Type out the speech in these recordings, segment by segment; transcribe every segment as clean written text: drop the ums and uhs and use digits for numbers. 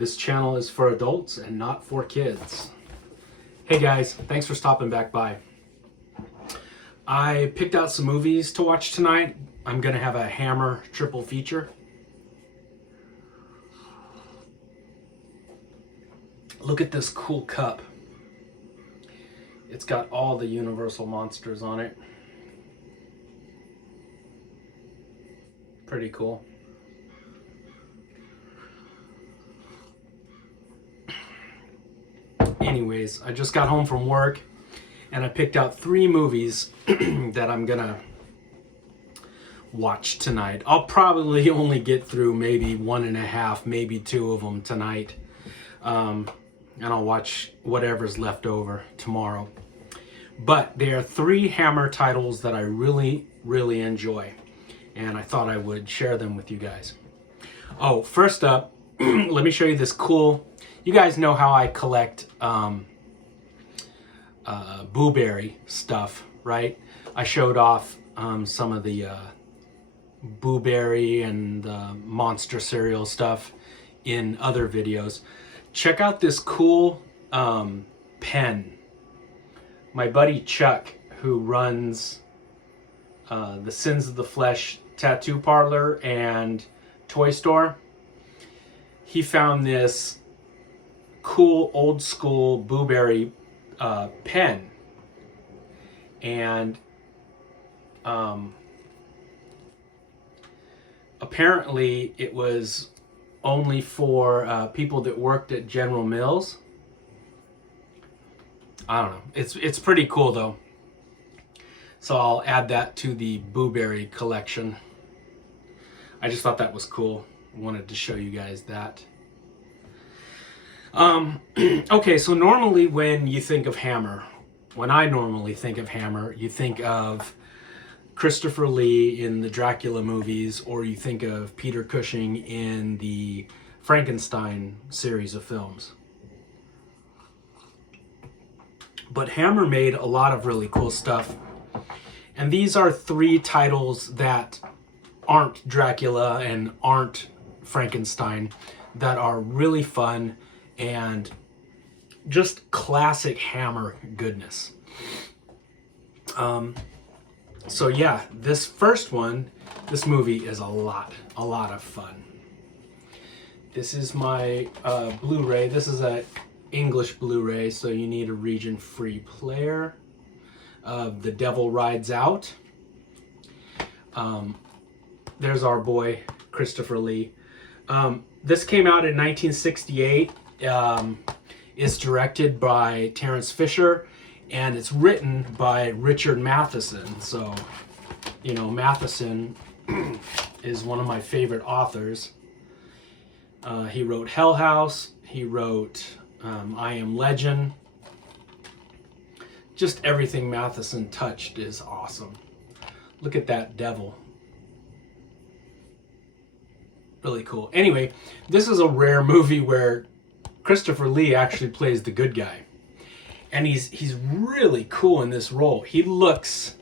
This channel is for adults and not for kids. Hey guys, thanks for stopping back by. I picked out some movies to watch tonight. I'm gonna have a Hammer triple feature. Look at this cool cup. It's got all the Universal monsters on it. Pretty cool. Anyways, I just got home from work and I picked out 3 movies that I'm gonna watch tonight. I'll probably only get through maybe 1.5, maybe 2 of them tonight. And I'll watch whatever's left over tomorrow. But there are 3 Hammer titles that I really enjoy, and I thought I would share them with you guys. Oh, first up, let me show you this cool. You guys know how I collect Booberry stuff, right? I showed off some of the Booberry and monster cereal stuff in other videos. Check out this cool pen. My buddy Chuck, who runs the Sins of the Flesh tattoo parlor and toy store, he found this cool old school Booberry pen, and apparently it was only for people that worked at General Mills. I don't know. It's pretty cool though. So I'll add that to the Booberry collection. I just thought that was cool. Wanted to show you guys that. Okay, so normally when you think of Hammer, when I normally think of Hammer, you think of Christopher Lee in the Dracula movies, or you think of Peter Cushing in the Frankenstein series of films. But Hammer made a lot of really cool stuff. And these are 3 titles that aren't Dracula and aren't Frankenstein, that are really fun and just classic Hammer goodness. So yeah, this first one, this movie is a lot of fun. This is my Blu-ray. This is a English Blu-ray, so you need a region-free player. The Devil Rides Out. There's our boy Christopher Lee. This came out in 1968. It's directed by Terence Fisher, and it's written by Richard Matheson. So, you know, Matheson is one of my favorite authors. He wrote Hell House. He wrote I Am Legend. Just everything Matheson touched is awesome. Look at that devil. Really cool. Anyway, this is a rare movie where Christopher Lee actually plays the good guy. And he's really cool in this role. He looks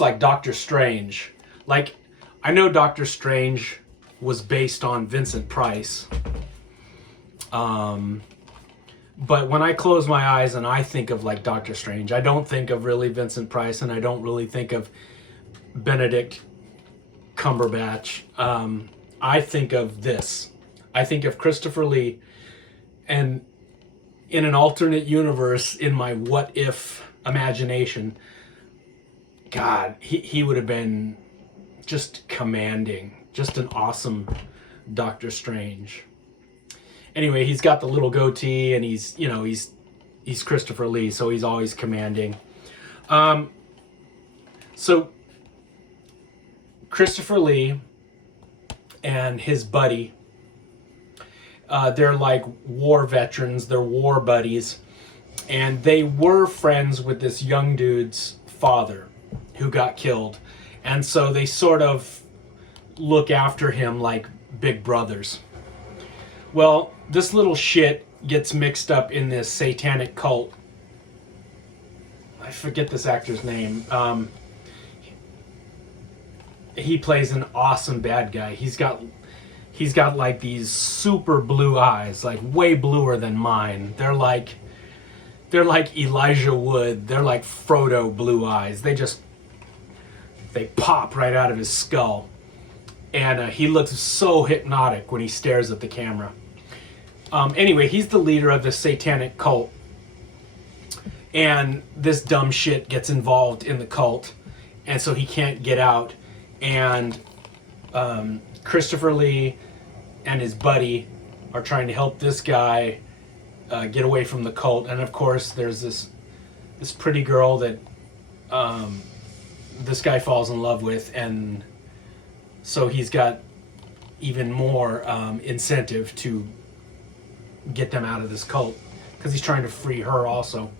like Doctor Strange. Like, I know Doctor Strange was based on Vincent Price. But when I close my eyes and I think of like Doctor Strange, I don't think of really Vincent Price, and I don't really think of Benedict Cumberbatch. I think of this. I think of Christopher Lee, and in an alternate universe, in my what if imagination, God, he would have been just commanding, just an awesome Doctor Strange. Anyway, he's got the little goatee, and he's Christopher Lee, so he's always commanding. So Christopher Lee and his buddy, they're like war veterans, they're war buddies, and they were friends with this young dude's father who got killed. And so they sort of look after him like big brothers. Well, this little shit gets mixed up in this satanic cult. I forget this actor's name. He plays an awesome bad guy. He's got he's got like these super blue eyes, like way bluer than mine. They're like Elijah Wood. They're like Frodo blue eyes. They pop right out of his skull. And he looks so hypnotic when he stares at the camera. Anyway, he's the leader of this satanic cult. And this dumb shit gets involved in the cult. And so he can't get out. And Christopher Lee and his buddy are trying to help this guy get away from the cult. And of course, there's this pretty girl that this guy falls in love with. And so he's got even more incentive to get them out of this cult, because he's trying to free her also.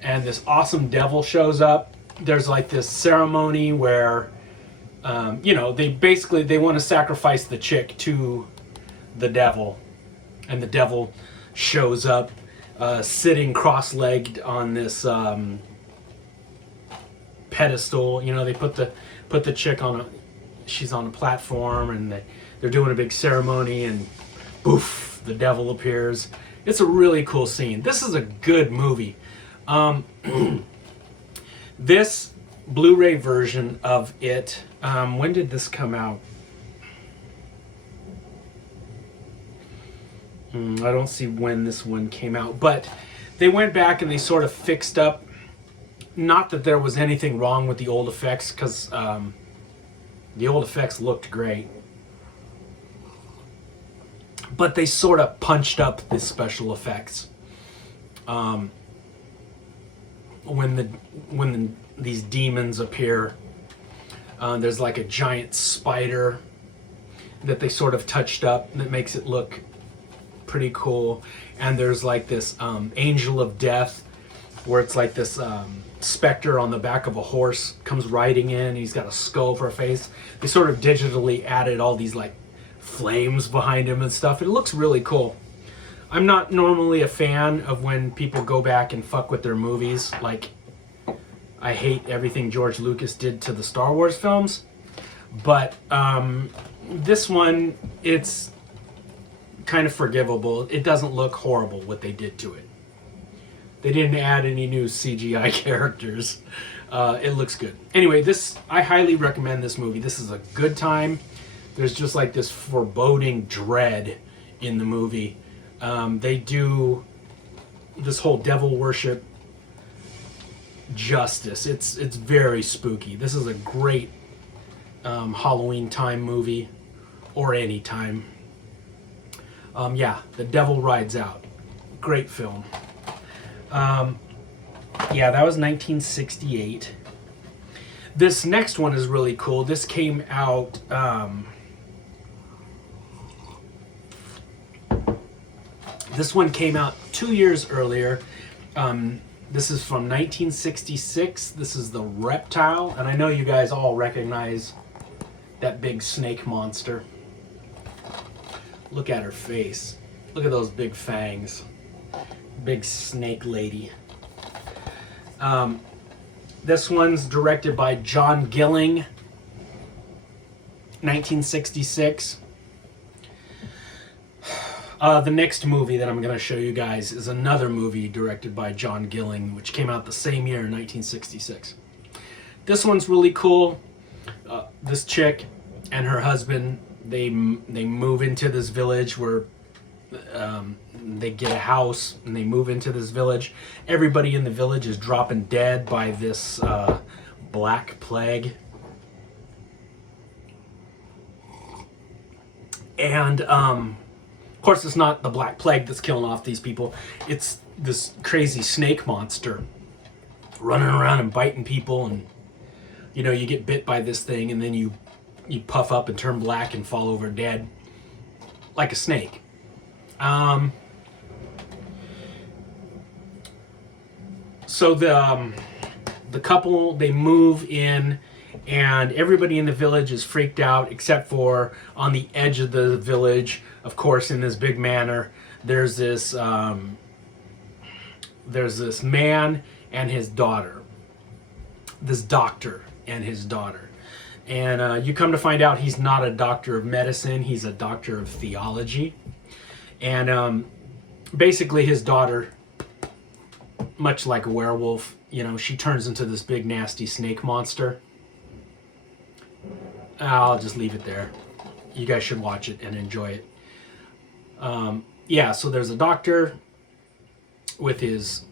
And this awesome devil shows up. There's like this ceremony where they want to sacrifice the chick to the devil, and the devil shows up sitting cross-legged on this pedestal. They put the chick on she's on a platform, and they're doing a big ceremony, and poof, the devil appears. It's a really cool scene. This is a good movie. This Blu-ray version of it, when did this come out? I don't see when this one came out, but they went back and they sort of fixed up, not that there was anything wrong with the old effects, because the old effects looked great, but they sort of punched up the special effects. When these demons appear, there's like a giant spider that they sort of touched up that makes it look pretty cool. And there's like this angel of death, where it's like this specter on the back of a horse comes riding in. He's got a skull for a face. They sort of digitally added all these like flames behind him and stuff. It looks really cool. I'm not normally a fan of when people go back and fuck with their movies. Like, I hate everything George Lucas did to the Star Wars films. But this one, it's kind of forgivable. It doesn't look horrible what they did to it. They didn't add any new CGI characters. It looks good. Anyway, I highly recommend this movie. This is a good time. There's just like this foreboding dread in the movie. They do this whole devil worship justice. It's very spooky. This is a great Halloween time movie, or any time. The Devil Rides Out. Great film. That was 1968. This next one is really cool. This came out this one came out 2 years earlier. This is from 1966. This is the Reptile, and I know you guys all recognize that big snake monster. Look at her face. Look at those big fangs. Big snake lady. This one's directed by John Gilling, 1966. The next movie that I'm going to show you guys is another movie directed by John Gilling, which came out the same year, 1966. This one's really cool. This chick and her husband, they move into this village where they get a house, and they move into this village. Everybody in the village is dropping dead by this black plague. And of course, it's not the black plague that's killing off these people. It's this crazy snake monster running around and biting people, and you get bit by this thing, and then you puff up and turn black and fall over dead like a snake. So the couple, they move in, and everybody in the village is freaked out, except for on the edge of the village, of course, in this big manor, there's this man and his daughter, this doctor and his daughter. And you come to find out he's not a doctor of medicine, he's a doctor of theology. And basically his daughter, much like a werewolf, she turns into this big nasty snake monster. I'll just leave it there. You guys should watch it and enjoy it. Yeah, so there's a doctor with his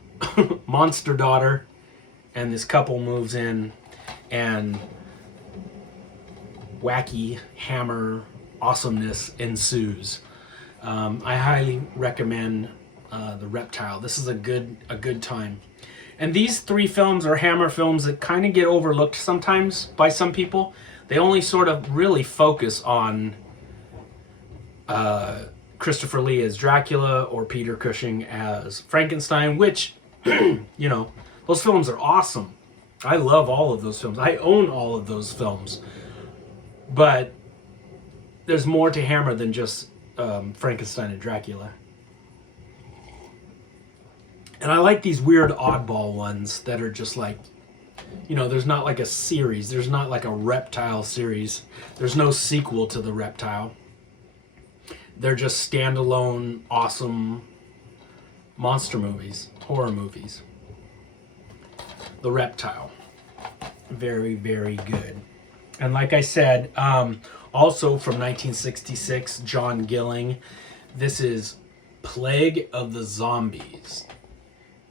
monster daughter, and this couple moves in, and wacky hammer awesomeness ensues. I highly recommend the Reptile. This is a good time. And these three films are Hammer films that kind of get overlooked sometimes by some people. They only sort of really focus on Christopher Lee as Dracula or Peter Cushing as Frankenstein, which, those films are awesome. I love all of those films. I own all of those films. But there's more to Hammer than just Frankenstein and Dracula. And I like these weird oddball ones that are just like, there's not like a series. There's not like a Reptile series. There's no sequel to the Reptile. They're just standalone, awesome monster movies, horror movies. The Reptile. Very, very good. And like I said, also from 1966, John Gilling. This is Plague of the Zombies.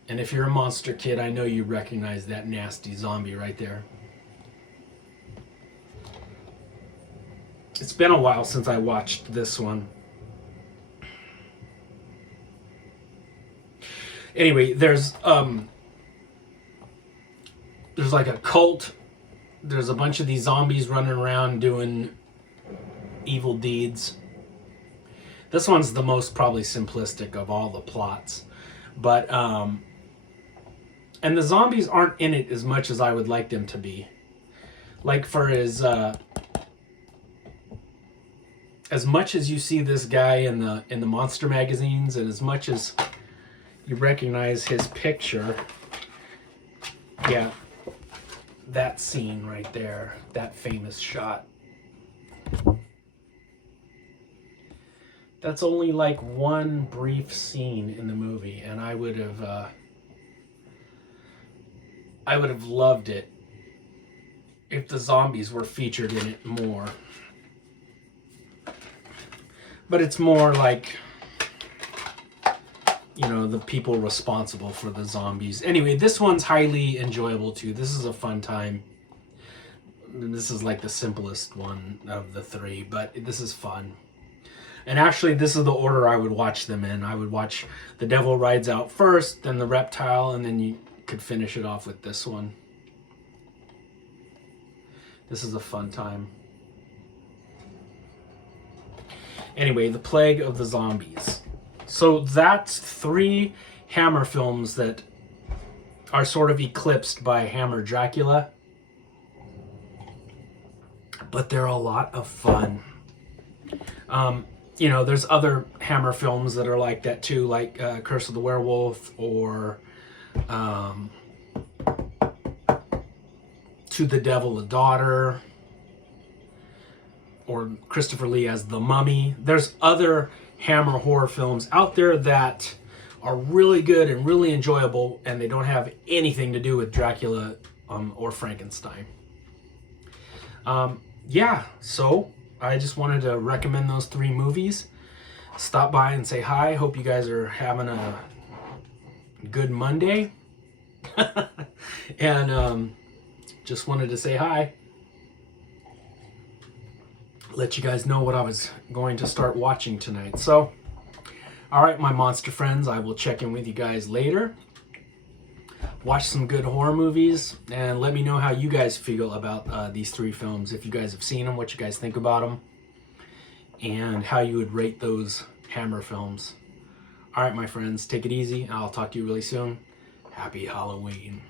And if you're a monster kid, I know you recognize that nasty zombie right there. It's been a while since I watched this one. Anyway, there's like a cult. There's a bunch of these zombies running around doing evil deeds. This one's the most probably simplistic of all the plots. But and the zombies aren't in it as much as I would like them to be. Like for his as much as you see this guy in the monster magazines, and as much as you recognize his picture, yeah, that scene right there, that famous shot. That's only like one brief scene in the movie, and I would have loved it if the zombies were featured in it more. But it's more like, the people responsible for the zombies. Anyway, this one's highly enjoyable too. This is a fun time. This is like the simplest one of the three, but this is fun. And actually, this is the order I would watch them in. I would watch The Devil Rides Out first, then The Reptile, and then you could finish it off with this one. This is a fun time. Anyway, The Plague of the Zombies. So that's three Hammer films that are sort of eclipsed by Hammer Dracula. But they're a lot of fun. There's other Hammer films that are like that too, like Curse of the Werewolf, or To the Devil a Daughter, or Christopher Lee as The Mummy. There's other Hammer horror films out there that are really good and really enjoyable, and they don't have anything to do with Dracula or Frankenstein. So I just wanted to recommend those three movies. Stop by and say hi. Hope you guys are having a good Monday. And just wanted to say hi. Let you guys know what I was going to start watching tonight. So, all right, my monster friends, I will check in with you guys later. Watch some good horror movies, and let me know how you guys feel about these three films. If you guys have seen them, what you guys think about them, and how you would rate those Hammer films. All right, my friends, take it easy. I'll talk to you really soon. Happy Halloween.